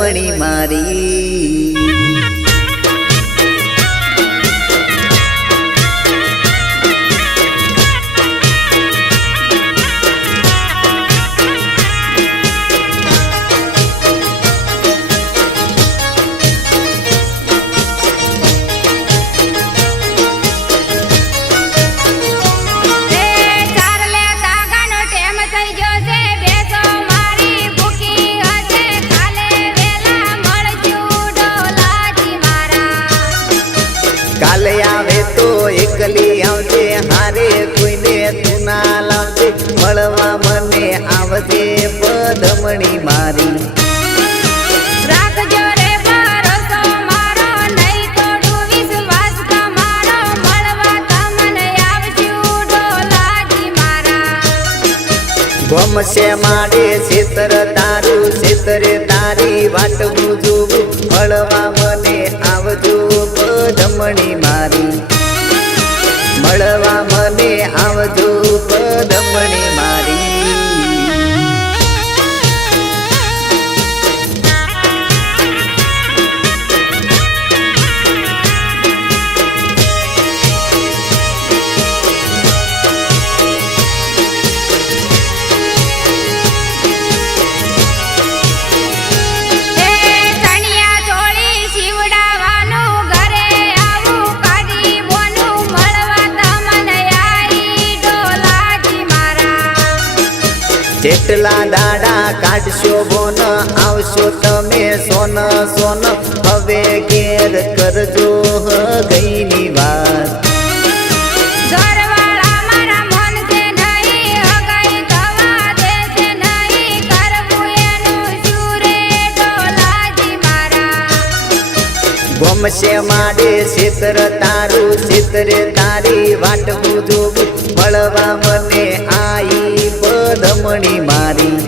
મણી મારી કાલે આવે તો એકલી આવજે હારે કોઈને તું ના લાવજે મળવા મને આવજે પદમણી મારી રાખજો રે ભરોસો મારો નહીં તોડું વિશ્વાસ તમારો મળવા તમને આવજો ડોલાજી મારા ગમશે માડે છેતર તારું છેતરે તારી વાટ જોવું મળવા મને આવજો પદમણી મારી મળવા મને આવજો પદમણી મારી જેટલા દાડા કાઢશો બોન આવશો તમે સોન સોન હવે ઘેર કરજો ગઈની વાત ઘરવાળા મારા મન છે નહીં હગાઈ થવા દે છે નહીં કરવું એનું શું રે ડોલાજી મારા ગમશે માડે છેતર તારું છેતરે તારી વાટ જોવું મળવા મને આઈ પદમણી મારી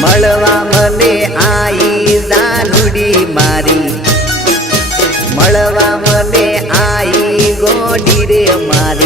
મળવા મને આઈ દાનુડી મારી મળવા મને આઈ ગોડી રે મારી